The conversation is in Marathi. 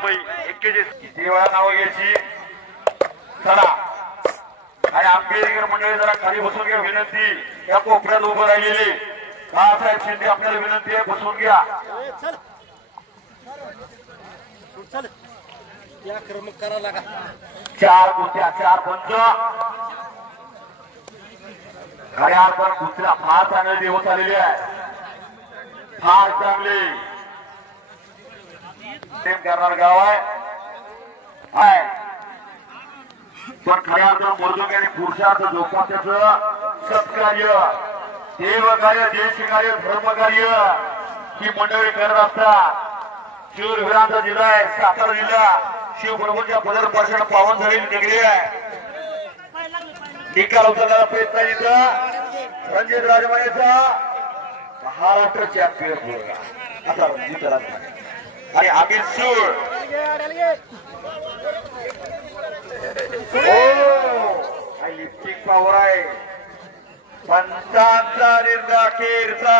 किती वेळा नाव घ्यायची चला आणि आंबेडकर मंडळी जरा खाली बसून घ्या विनंती त्या कोपऱ्यात उभं राहिलेली बाळासाहेब शिंदे आपल्याला विनंती आहे बसून घ्या चार कुस्त्या चार पंच खऱ्या पण कुस्त्या फार चांगले दिवस आलेले आहे फार चांगले करणार गाव आहे पण खऱ्या अर्थ मर्दुक आणि पुरुषार्थ जोपासण्याचं सत्कार्य देवकार्य देशकार्य धर्मकार्य ही मंडळी करत असतात शिववीरांचा जिल्हा आहे सातारा जिल्हा शिवप्रभूंच्या पदरस्पर्शाने पावन झालेली नगरी आहे निकाल उचलण्याचा प्रयत्न इथं रणजित राजमानेचा महाराष्ट्र चॅम्पियन असा जिंकला आणि अमित सूळ लिफ्टिंग पॉवर आहे पंचांचा निर्णय अखेरचा